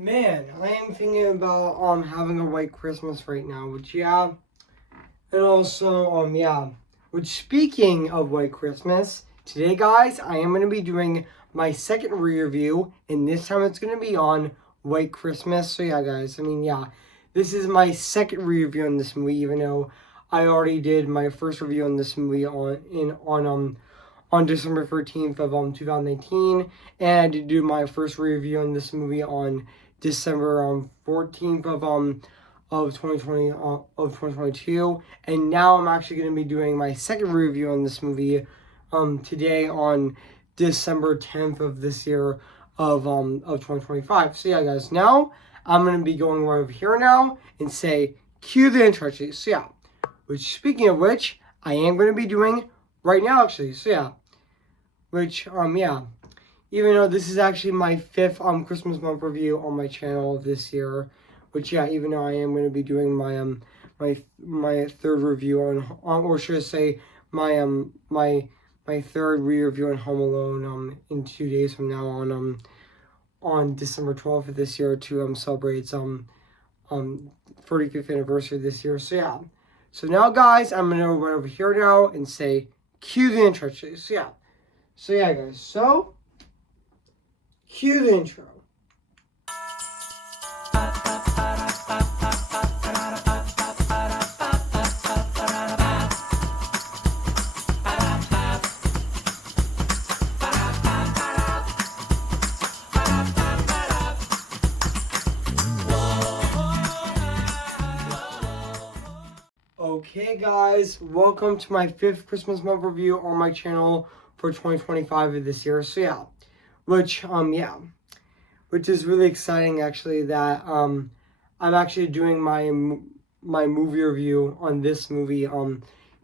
Man, I am thinking about having a white Christmas right now, which and also which speaking of white Christmas, today guys, I am gonna be doing my second review, and this time it's gonna be on white Christmas. So yeah guys, this is my second review on this movie, even though I already did my first review on this movie on December 13th of 2019, and I did do my first review on this movie on December 14th of 2022, and now I'm actually going to be doing my second review on this movie today on December 10th of this year of 2025. So yeah guys, now I'm going to be going right over here now and say cue the intro. So yeah, which speaking of which, I am going to be doing right now actually. So yeah, which even though this is actually my fifth Christmas month review on my channel this year, which even though I am going to be doing my my third review on or should I say my my third re-review on Home Alone in 2 days from now on December 12th of this year to celebrate its 35th anniversary this year. So yeah, so now guys, I'm gonna go right over here now and say cue the intro. So yeah guys, so cue the intro. Okay guys, welcome to my fifth Christmas month review on my channel for 2025 of this year. So yeah, which is really exciting actually that I'm actually doing my movie review on this movie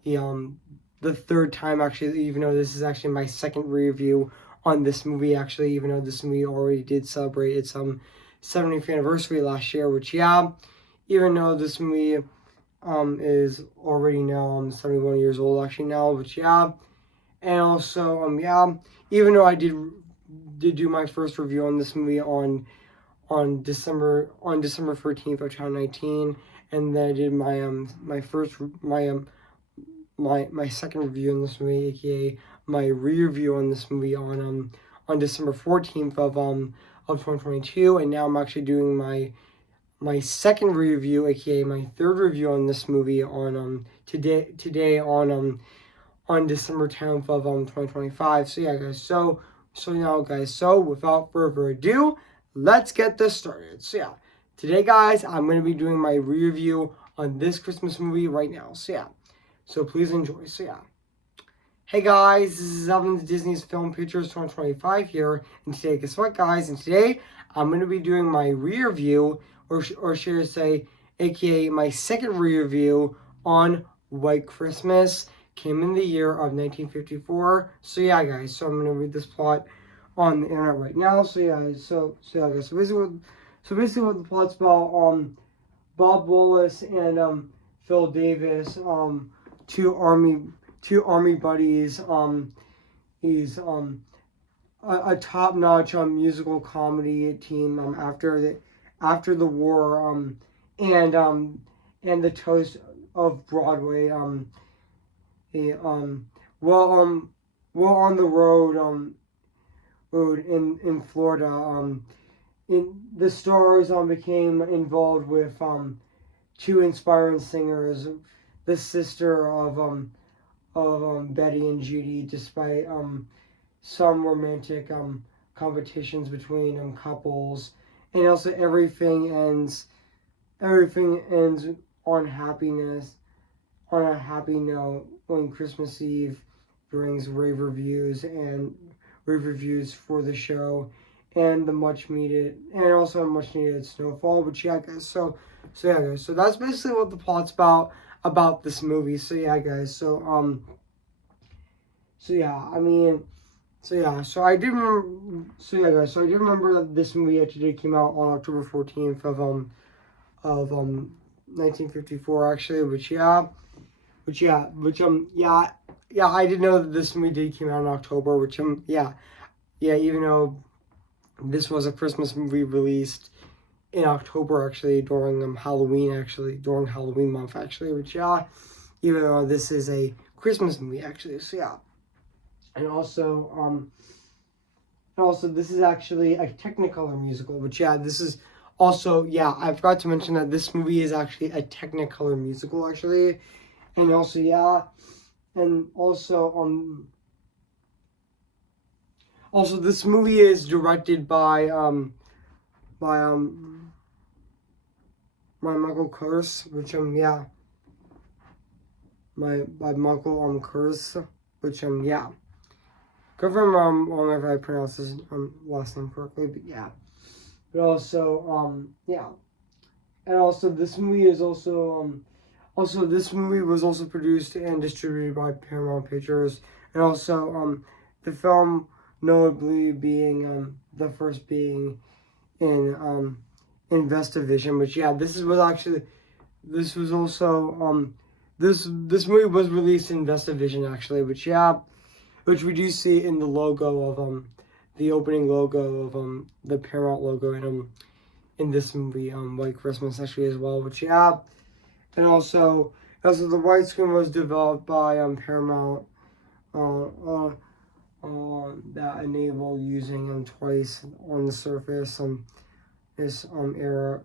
the third time actually, even though this is actually my second review on this movie actually, even though this movie already did celebrate its 70th anniversary last year, which even though this movie is already now 71 years old actually now, which and also even though I did do my first review on this movie on December 13th of 2019, and then I did my my second review on this movie, aka my re-review on this movie on December 14th of 2022, and now I'm actually doing my second review, aka my third review on this movie on today on December 10th of 2025. So yeah guys, so now guys, so without further ado, let's get this started. So yeah, today guys, I'm going to be doing my review on this Christmas movie right now. So yeah, so please enjoy. So yeah, hey guys, this is Evan's Disney's Film Pictures 2025 here, and today, guess what guys, and today I'm going to be doing my review, or should I say, aka my second review on White Christmas. Came in the year of 1954. So yeah guys, so I'm gonna read this plot on the internet right now. So yeah, so guys, so basically what the plot's about, Bob Wallace and Phil Davis, two army buddies, he's a top-notch musical comedy team after the war, and the toast of Broadway, while on the road in Florida, the stars became involved with two inspiring singers, the sister of Betty and Judy, despite some romantic competitions between couples, and also everything ends on a happy note when Christmas Eve brings rave reviews for the show, and much needed snowfall. But yeah guys, so that's basically what the plot's about this movie. So yeah guys, so I did remember that this movie actually came out on October 14th of 1954 actually, I did know that this movie did come out in October, even though this was a Christmas movie released in October actually during Halloween month actually, which even though this is a Christmas movie actually, so yeah. And also this is actually a Technicolor musical, which this is also I forgot to mention that this movie is actually a Technicolor musical actually, and also and also this movie is directed by Michael Curse, which by Michael Curse, which confirm wrong if I pronounce his last name correctly, but but also and also this movie is also this movie was also produced and distributed by Paramount Pictures, and also the film notably being the first being in Vestavision, which this was also this movie was released in Vestavision actually, which we do see in the logo of the opening logo of the Paramount logo in this movie White Christmas actually as well, which and also the widescreen was developed by Paramount that enable using twice on the surface this area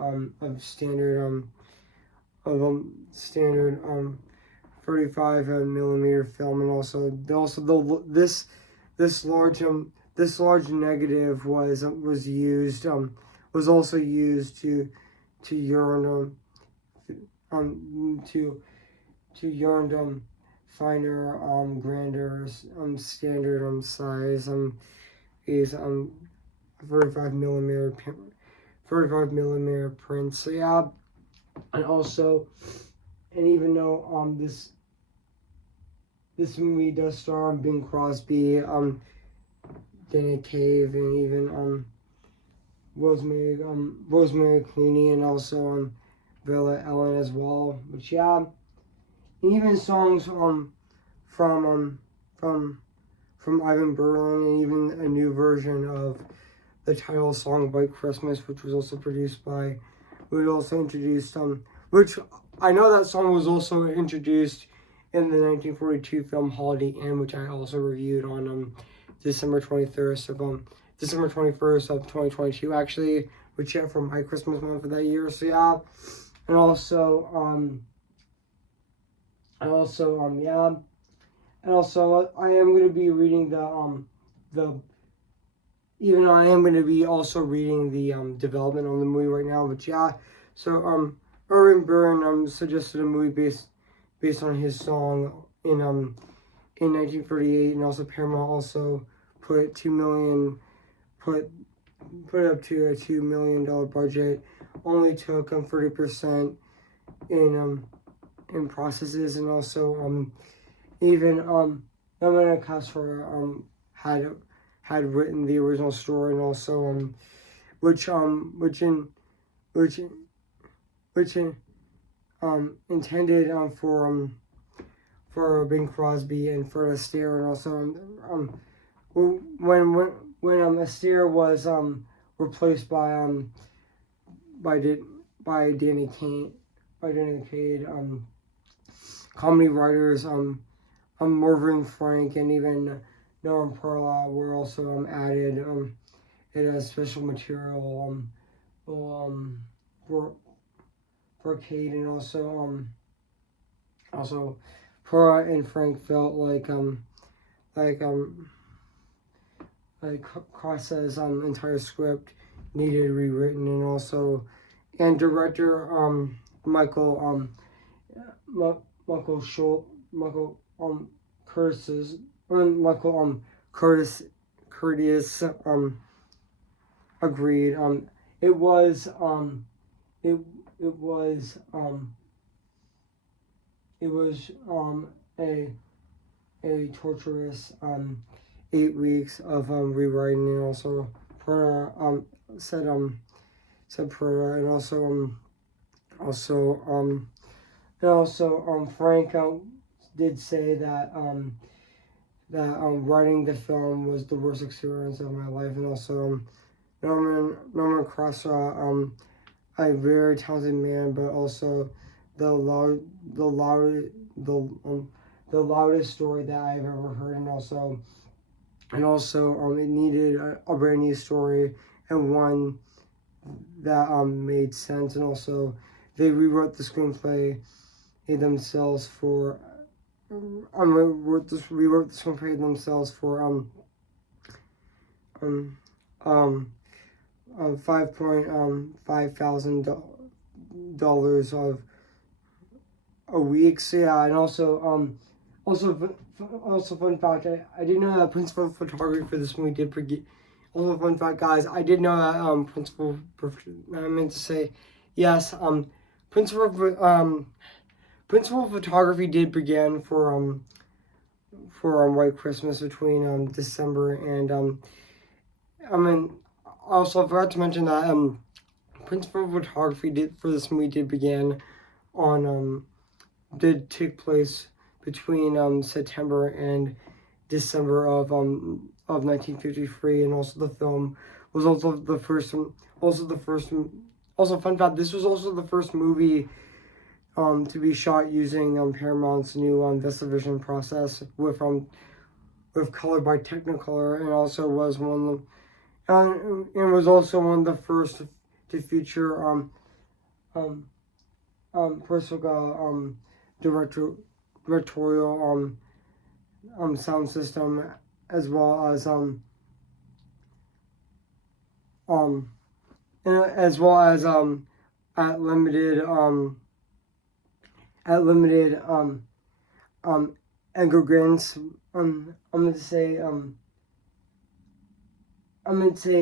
of standard 35 millimeter film, and also this large negative was used was also used to yearn to yearn finer grander standard size is 35 millimeter print. So and also and even though this movie does star Bing Crosby, Dana Cave, and even Rosemary Clooney, and also Bella Ellen as well. Which and even songs from Ivan Berlin, and even a new version of the title song White Christmas, which was also introduced which I know that song was also introduced in the 1942 film Holiday Inn, which I also reviewed on December 21st of 2022 actually, which for my Christmas month for that year. So and also I am going to be reading I am going to be also reading the development on the movie right now, but so Irving Byrne suggested a movie based on his song in 1938, and also Paramount also put up to a $2 million budget, only took 30% in processes, and also even Dominic Castro had written the original story, and also which intended for Bing Crosby and Fred Astaire, and also when Astaire was replaced by Danny Kaye, comedy writers Mervyn Frank and even Norman Perla were also added as special material for Kate, and also Perla and Frank felt like Crossa's entire script needed rewritten, and also director Michael Curtis agreed. It was a torturous 8 weeks of rewriting, and also said Prada, and also Frank did say that writing the film was the worst experience of my life, and also Norman Crossraw, a very talented man, but also the loud the loud the loudest story that I've ever heard, and also it needed a brand new story and one that made sense, and also they rewrote the screenplay themselves for rewrote the screenplay themselves for um um $5,500 of a week. So yeah, and also fun fact, I didn't know that principal photography for this movie did begin. Also fun fact, guys, I did know that I meant to say yes, principal principal photography did begin for White Christmas between December and I mean also I forgot to mention that principal photography did for this movie did begin on did take place between September and December of 1953, and also the film was also the first also fun fact, this was also the first movie to be shot using Paramount's new VistaVision process with color by Technicolor, and also was one of the, and was also one of the first to feature um Persica directorial sound system, as well as um as well as at limited at limited aggregates. I'm gonna say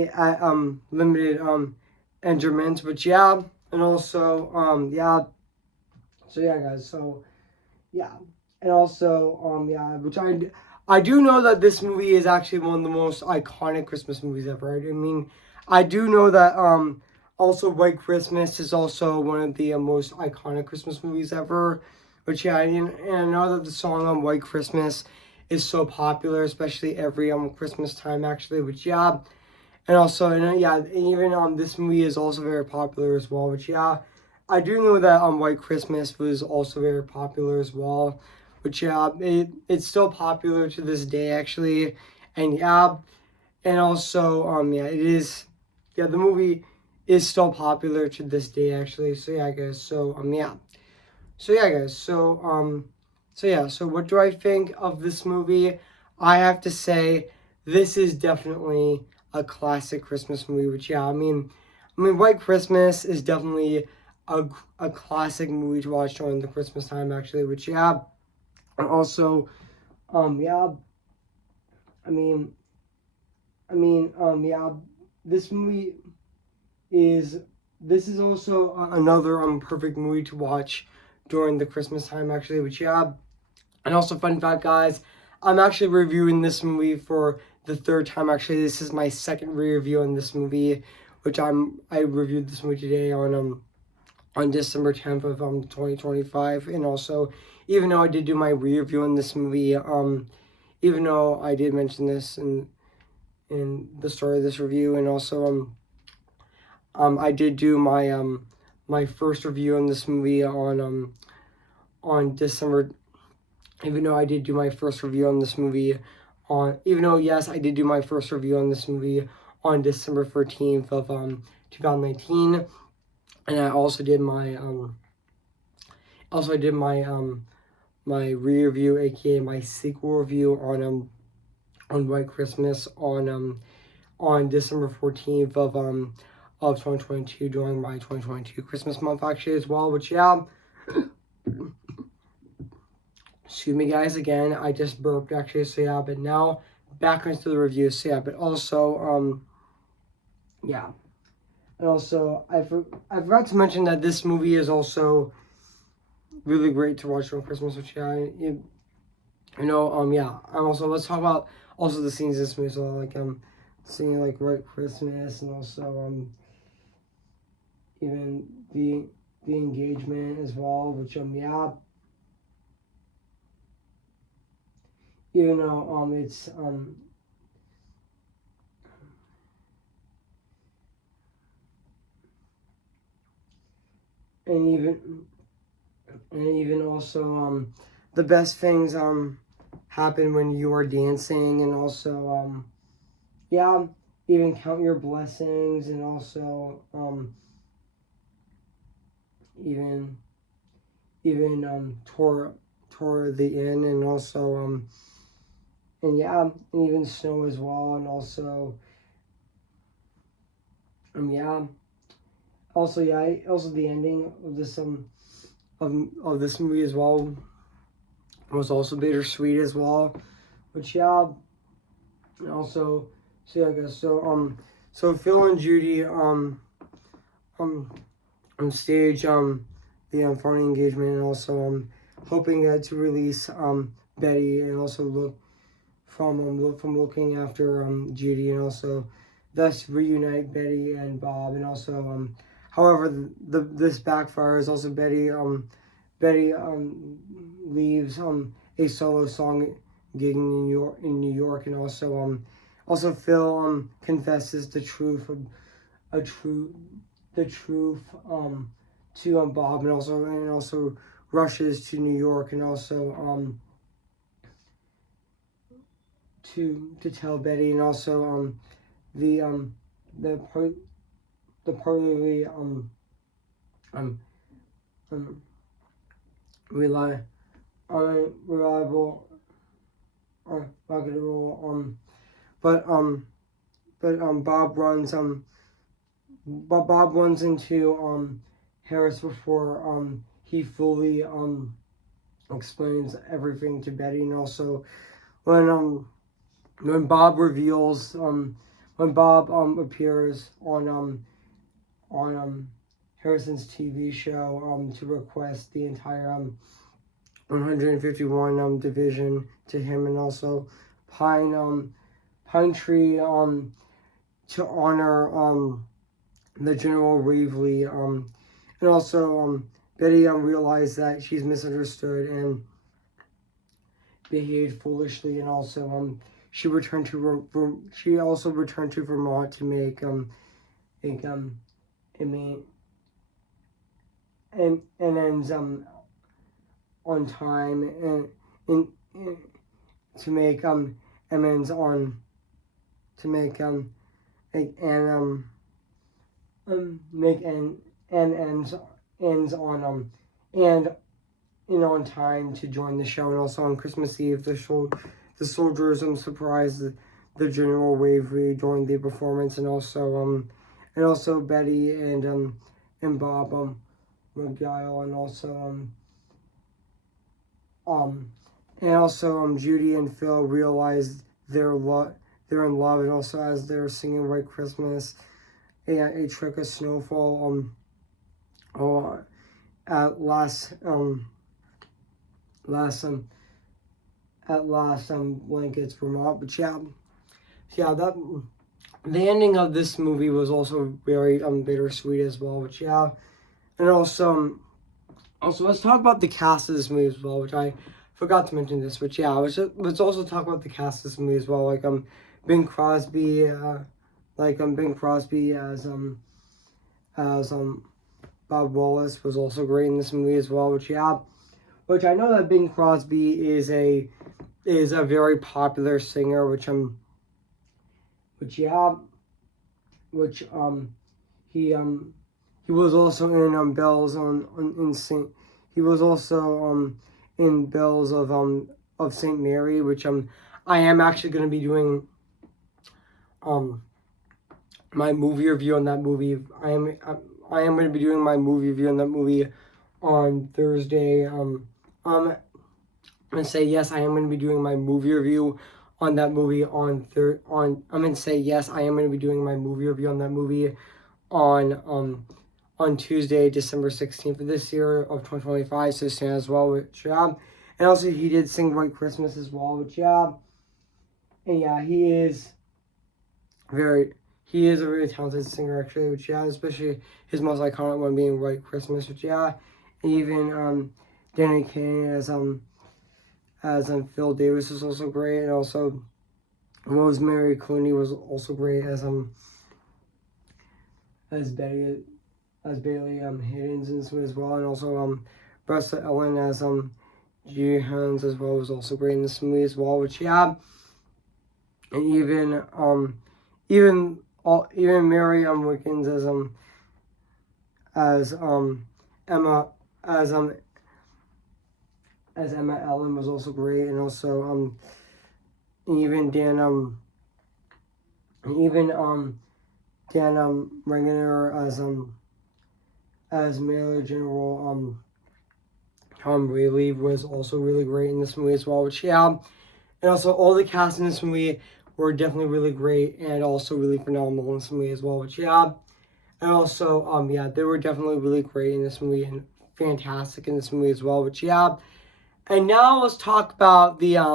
at limited enderments, but yeah, and also yeah. So yeah, guys. So yeah, and also yeah, which I do know that this movie is actually one of the most iconic Christmas movies ever. I mean, I do know that also White Christmas is also one of the most iconic Christmas movies ever. Which yeah, and I know that the song on White Christmas is so popular, especially every Christmas time actually. Which yeah, and also and yeah, and even this movie is also very popular as well. Which yeah, I do know that White Christmas was also very popular as well. Which yeah, it's still popular to this day actually, and yeah, and also yeah, it is, yeah, the movie is still popular to this day actually. So yeah, guys. So yeah. So yeah, guys. So yeah. So what do I think of this movie? I have to say, this is definitely a classic Christmas movie. Which yeah, I mean, White Christmas is definitely a classic movie to watch during the Christmas time. Actually, which yeah, and also yeah, I mean, yeah, this movie is this is also another perfect movie to watch during the Christmas time. Actually, which yeah. And also, fun fact, guys, I'm actually reviewing this movie for the third time. Actually, this is my second review on this movie, which I reviewed this movie today on December 10th of 2025. And also, even though I did do my review on this movie, even though I did mention this in the start of this review, and also I did do my first review on this movie on December. Even though I did do my first review on this movie even though yes, I did do my first review on this movie on December 14th of 2019, and I also did my my re-review, aka my sequel review on White Christmas on December 14th of 2022 during my 2022 Christmas month actually as well, which yeah. Excuse me, guys, again, I just burped actually, so yeah, but now back into the review, so yeah, but also, yeah, and also, I forgot to mention that this movie is also really great to watch on Christmas, which yeah, yeah, and also, let's talk about also the scenes in this movie, so like, singing like White Christmas, and also, even the engagement as well, which, yeah, even though, it's, even also the best things happen when you are dancing, and also yeah, even count your blessings, and also even toward the end, and also and yeah, and even snow as well, and also yeah, also the ending of this of this movie as well was also bittersweet as well, which yeah, and also I guess so Phil and Judy um on stage the phony engagement, and also hoping to release Betty, and also look from looking after Judy, and also thus reunite Betty and Bob, and also however this backfires. Also Betty leaves a solo song gig in New York, and also Phil confesses the truth of a true the truth to Bob, and also rushes to New York, and also to tell Betty, and also the the part the partly um, um rely unreliable marketable but Bob runs into Harris before he fully explains everything to Betty, and also when Bob reveals when Bob appears on Harrison's TV show to request the entire 151 division to him, and also Pine Tree to honor the General Waverly, and also Betty realized that she's misunderstood and behaved foolishly, and also she also returned to Vermont to make I mean and ends on time, and to make amends on to make and make and ends on and on time to join the show, and also on Christmas Eve the soldiers surprised the General Waverly during the performance, and also Betty and Bob McGuile, and also Judy and Phil realized they're in love, and also as they're singing White Christmas, a trick of snowfall at last blankets Vermont. But yeah, that the ending of this movie was also very bittersweet as well. But yeah, and also let's talk about the cast of this movie as well, which I forgot to mention this. But yeah, let's also talk about the cast of this movie as well. Like Bing Crosby, Bing Crosby as Bob Wallace was also great in this movie as well. Which I know that Bing Crosby is a very popular singer, which he he was also in Bells in Saint. He was also in Bells of Saint Mary, which I am actually going to be doing my movie review on that movie. I am going to be doing my movie review on that movie on Thursday. I'm gonna say yes. I am gonna be doing my movie review on that movie I'm gonna say yes. I am gonna be doing my movie review on that movie on Tuesday, December 16th of this year of 2025. So soon as well, which and also he did sing White Christmas as well, which and yeah, he is a very talented singer actually, which especially his most iconic one being White Christmas, which and even Danny Kaye as Phil Davis was also great, and also Rosemary Clooney was also great as Betty, Bailey Hiddens in this movie as well, and also Bressa Ellen as G Hans as well was also great in this movie as well. Which yeah, and even Mary Wickens as Emma as Emma Ellen was also great, and also even Dan Regener as Mayor General Tom Whaley was also really great in this movie as well. Which yeah, and also all the cast in this movie were definitely really great and also really phenomenal in this movie as well. Which yeah, and also yeah, they were definitely really great in this movie and fantastic in this movie as well. Which yeah, and now let's talk about the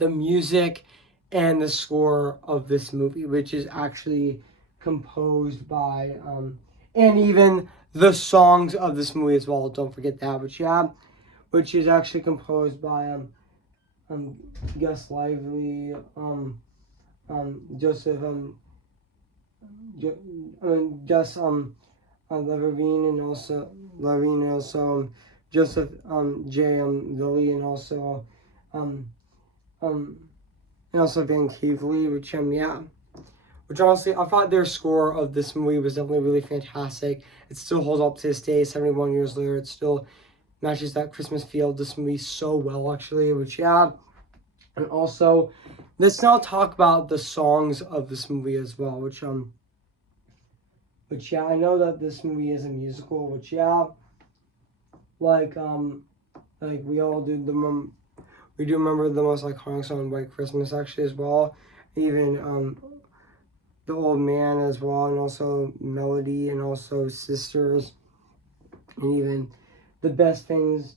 music and the score of this movie, which is actually composed by and even the songs of this movie as well. Don't forget that, which yeah, which is actually composed by Gus Lively, Joseph Gus Levine, and also Joseph J Lilly, and also Van Cleveland, which yeah, which honestly I thought their score of this movie was definitely really fantastic. It still holds up to this day, 71 years later. It still matches that Christmas feel of this movie so well, actually. Which yeah, and also let's now talk about the songs of this movie as well. Which yeah, I know that this movie is a musical. Which yeah, like we all do we do remember the most iconic song, White Christmas, actually, as well. Even The Old Man as well, and also Melody, and also Sisters, and even The Best Things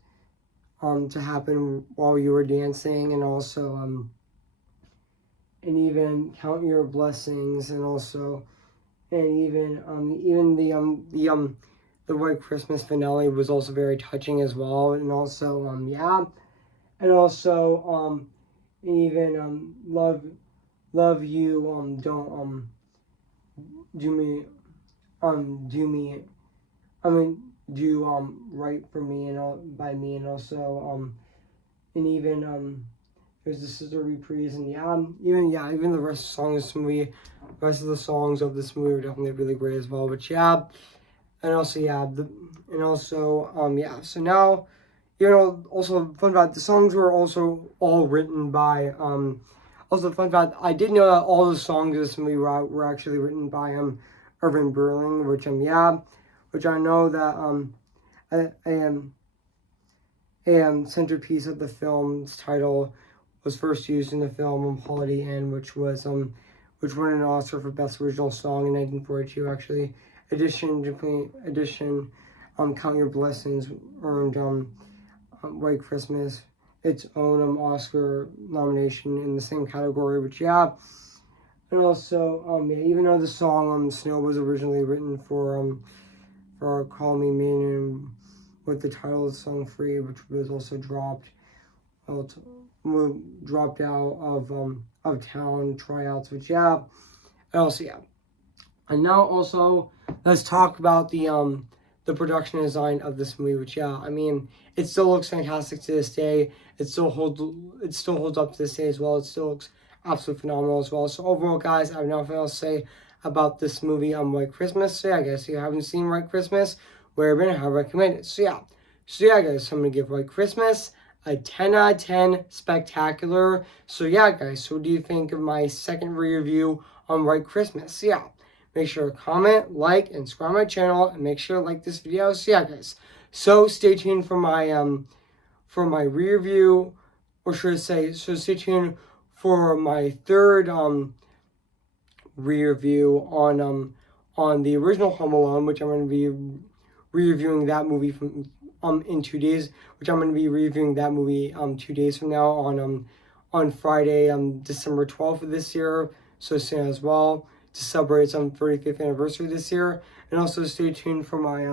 to Happen While You Were Dancing, and also and even Count Your Blessings, and also and even the White Christmas finale was also very touching as well, and also yeah, and also even love you don't do me do me I mean do right for me and all by me, and also and even there's the sister reprise, and yeah, even the rest of the songs of this movie, the rest of the songs of this movie were definitely really great as well. But yeah, and also yeah, yeah. So now, also fun fact: the songs were also all written by Also, fun fact: I did know that all the songs of this movie were actually written by Irving Berlin, which yeah, which I know that centerpiece of the film's title was first used in the film Holiday Inn, which won an Oscar for Best Original Song in 1942. Actually, Count Your Blessings earned White Christmas its own Oscar nomination in the same category. Which yeah, and also yeah, even though the song Snow was originally written for Call Me Maybe with the title of the song Free, which was also dropped out of town tryouts. Which yeah, and also yeah, and now also let's talk about the production design of this movie. Which yeah, I mean it still looks fantastic to this day. It still holds up to this day as well. It still looks absolutely phenomenal as well. So overall, guys, I have nothing else to say about this movie on White Christmas. So yeah, guys, if you haven't seen White Christmas, where I recommend it. So yeah, guys, so I'm gonna give White Christmas a 10 out of 10 spectacular. So yeah, guys, so what do you think of my second review on White Christmas? So yeah, make sure to comment, like, and subscribe my channel, and make sure to like this video. So yeah, guys, so stay tuned for my review, or should I say, so stay tuned for my third review on the original Home Alone, which I'm going to be reviewing that movie from in 2 days, which I'm going to be reviewing that movie 2 days from now on Friday, December 12th of this year, so soon as well, to celebrate its 35th anniversary this year. And also stay tuned for my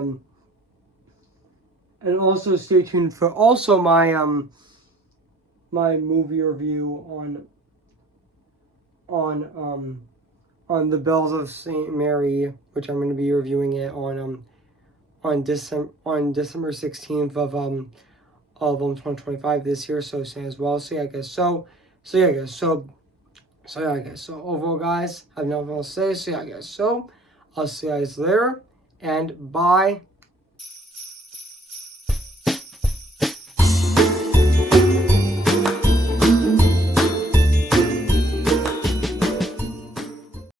my movie review on the Bells of St. Mary, which I'm going to be reviewing it on December 16th of 2025 this year, so soon as well. So yeah, guys. So yeah, guys. So yeah, guys. So overall, guys, I have nothing else to say. So yeah, guys. So I'll see you guys later, and bye.